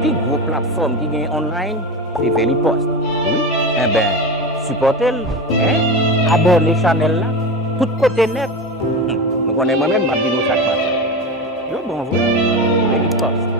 Plus gros plateforme qui gagne online, c'est Veripost. Oui. Eh bien, supportez-le, hein? Abonnez channel là, tout côté net. Nous connaissons moi-même, je dis nous chaque matin. Yo, bon, Veripost.